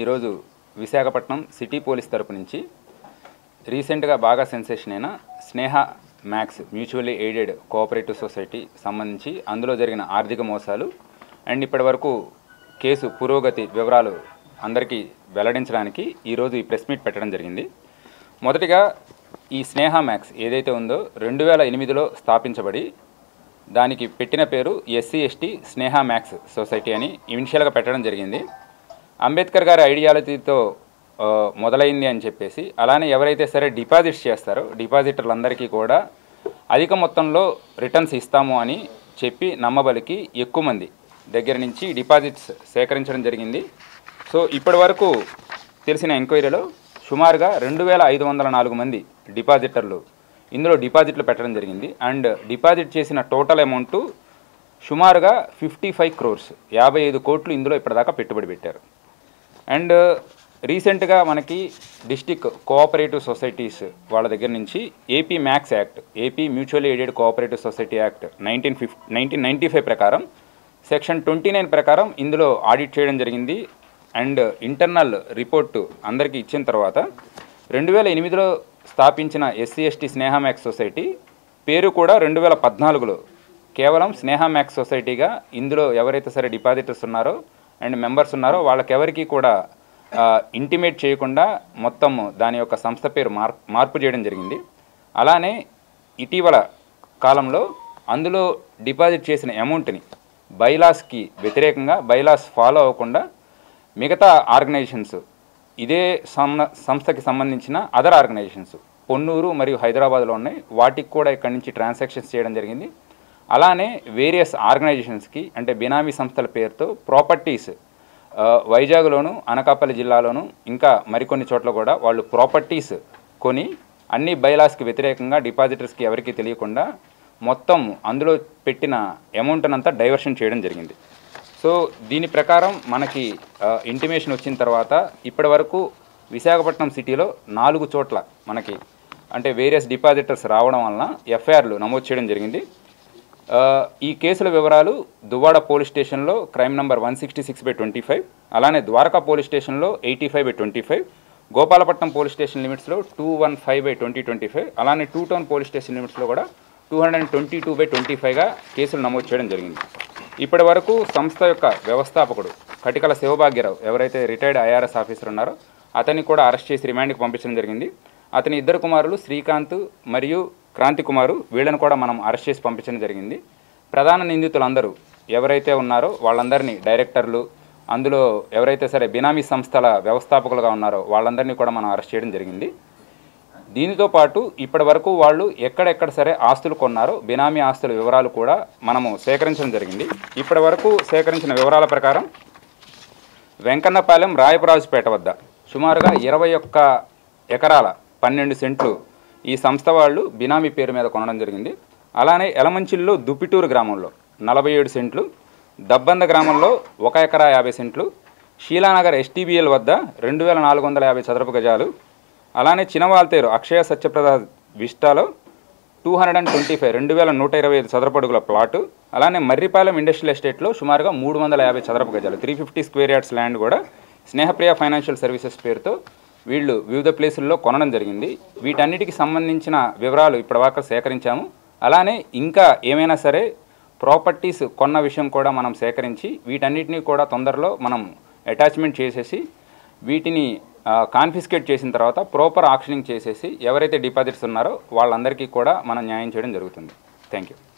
ఈరోజు Visakhapatnam city police తరపు నుంచి రీసెంట్గా బాగా సెన్సేషన్ అయిన Sneha MACS mutually aided cooperative society సంబంధించి అందులో జరిగిన ఆర్థిక మోసాలు అండ్ ఇప్పటివరకు కేసు పురోగతి వివరాలు అందరికీ వెల్లడించడానికి ఈరోజు ఈ ప్రెస్ మీట్ పెట్టడం జరిగింది. మొదటిగా ఈ స్నేహ మ్యాక్స్ ఏదైతే ఉందో 2008లో స్థాపించబడి దానికి పెట్టిన పేరు SC/ST స్నేహ మ్యాక్స్ సొసైటీ అని ఇనిషియల్గా పెట్టడం జరిగింది. అంబేద్కర్ గారి ఐడియాలజీతో మొదలైంది అని చెప్పేసి, అలానే ఎవరైతే సరే డిపాజిట్స్ చేస్తారో డిపాజిటర్లందరికీ కూడా అధిక మొత్తంలో రిటర్న్స్ ఇస్తాము అని చెప్పి నమ్మబలికి ఎక్కువ మంది దగ్గర నుంచి డిపాజిట్స్ సేకరించడం జరిగింది. సో ఇప్పటి వరకు తెలిసిన ఎంక్వైరీలో సుమారుగా 2504 మంది డిపాజిటర్లు ఇందులో డిపాజిట్లు పెట్టడం జరిగింది. అండ్ డిపాజిట్ చేసిన టోటల్ అమౌంట్ సుమారుగా 55 crores 55 కోట్లు ఇందులో ఇప్పటిదాకా పెట్టుబడి పెట్టారు. అండ్ రీసెంట్గా మనకి డిస్టిక్ కోఆపరేటివ్ సొసైటీస్ వాళ్ళ దగ్గర నుంచి AP max act, AP mutually aided cooperative society act 1995 ప్రకారం సెక్షన్ 29 ప్రకారం ఇందులో ఆడిట్ చేయడం జరిగింది. అండ్ ఇంటర్నల్ రిపోర్టు అందరికీ ఇచ్చిన తర్వాత 2008లో స్థాపించిన SC/ST స్నేహ మ్యాక్స్ సొసైటీ పేరు కూడా 2014లో కేవలం స్నేహ మ్యాక్స్ సొసైటీగా ఇందులో ఎవరైతే సరే డిపాజిటర్స్ ఉన్నారో అండ్ మెంబర్స్ ఉన్నారో వాళ్ళకెవరికి కూడా ఇంటిమేట్ చేయకుండా మొత్తం దాని యొక్క సంస్థ పేరు మార్పు చేయడం జరిగింది. అలానే ఇటీవల కాలంలో అందులో డిపాజిట్ చేసిన అమౌంట్ని బైలాస్కి వ్యతిరేకంగా బైలాస్ ఫాలో అవ్వకుండా మిగతా ఆర్గనైజేషన్స్ ఇదే సంస్థకి సంబంధించిన అదర్ ఆర్గనైజేషన్స్ పొన్నూరు మరియు హైదరాబాద్లో ఉన్నాయి, వాటికి కూడా ఇక్కడి నుంచి ట్రాన్సాక్షన్స్ చేయడం జరిగింది. అలానే వేరియస్ ఆర్గనైజేషన్స్కి అంటే బినామీ సంస్థల పేరుతో ప్రాపర్టీస్ వైజాగ్లోను అనకాపల్లి జిల్లాలోను ఇంకా మరికొన్ని చోట్ల కూడా వాళ్ళు ప్రాపర్టీస్ కొని అన్ని బైలాస్కి వ్యతిరేకంగా డిపాజిటర్స్కి ఎవరికీ తెలియకుండా మొత్తం అందులో పెట్టిన అమౌంట్ అంతా డైవర్షన్ చేయడం జరిగింది. సో దీని ప్రకారం మనకి ఇంటిమేషన్ వచ్చిన తర్వాత ఇప్పటి వరకు విశాఖపట్నం సిటీలో 4 చోట్ల మనకి అంటే వేరియస్ డిపాజిటర్స్ రావడం వలన FIRలు నమోదు చేయడం జరిగింది. ఈ కేసుల వివరాలు దువ్వాడ పోలీస్ స్టేషన్లో క్రైమ్ నంబర్ 166/25, అలానే ద్వారకా పోలీస్ స్టేషన్లో 85/25, గోపాలపట్నం పోలీస్ స్టేషన్ లిమిట్స్లో 215/2025, అలానే 2 టౌన్ పోలీస్ స్టేషన్ లిమిట్స్లో కూడా 222/25గా కేసులు నమోదు చేయడం జరిగింది. ఇప్పటి వరకు సంస్థ యొక్క వ్యవస్థాపకుడు కటికల శివభాగ్యరావు ఎవరైతే రిటైర్డ్ IRS ఆఫీసర్ ఉన్నారో అతన్ని కూడా అరెస్ట్ చేసి రిమాండ్కి పంపించడం జరిగింది. అతని 2 కుమారులు శ్రీకాంత్ మరియు క్రాంతి కుమారు, వీళ్ళని కూడా మనం అరెస్ట్ చేసి పంపించడం జరిగింది. ప్రధాన నిందితులందరూ ఎవరైతే ఉన్నారో వాళ్ళందరినీ డైరెక్టర్లు, అందులో ఎవరైతే సరే బినామీ సంస్థల వ్యవస్థాపకులుగా ఉన్నారో వాళ్ళందరినీ కూడా మనం అరెస్ట్ చేయడం జరిగింది. దీనితో పాటు ఇప్పటి వరకు వాళ్ళు ఎక్కడెక్కడ సరే ఆస్తులు కొన్నారో బినామీ ఆస్తుల వివరాలు కూడా మనము సేకరించడం జరిగింది. ఇప్పటి వరకు సేకరించిన వివరాల ప్రకారం వెంకన్నపాలెం రాయపరాజుపేట వద్ద సుమారుగా 21 ఎకరాల 12 సెంట్లు ఈ సంస్థ వాళ్ళు బినామీ పేరు మీద కొనడం జరిగింది. అలానే ఎలమంచిల్లో దుప్పిటూరు గ్రామంలో 47 సెంట్లు, దబ్బంద గ్రామంలో 1 ఎకరా 50 సెంట్లు, షీలానగర్ STBL వద్ద 2450 చదరపు గజాలు, అలానే చినవాల్తేరు అక్షయ సత్యప్రసాద్ విస్టాలో 2125 చదరపు అడుగుల ప్లాటు, అలానే మర్రిపాలెం ఇండస్ట్రియల్ ఎస్టేట్లో సుమారుగా 350 చదరపు గజాలు 350 స్క్వేర్ యార్డ్స్ ల్యాండ్ కూడా స్నేహప్రియ ఫైనాన్షియల్ సర్వీసెస్ పేరుతో వీళ్ళు వివిధ ప్లేసుల్లో కొనడం జరిగింది. వీటన్నిటికి సంబంధించిన వివరాలు ఇప్పటివరకు సేకరించాము. అలానే ఇంకా ఏమైనా సరే ప్రాపర్టీస్ కొన్న విషయం కూడా మనం సేకరించి వీటన్నిటినీ కూడా తొందరలో మనం అటాచ్మెంట్ చేసేసి వీటిని కాన్ఫిస్కేట్ చేసిన తర్వాత ప్రాపర్ ఆక్షనింగ్ చేసేసి ఎవరైతే డిపాజిట్స్ ఉన్నారో వాళ్ళందరికీ కూడా మనం న్యాయం చేయడం జరుగుతుంది. Thank you.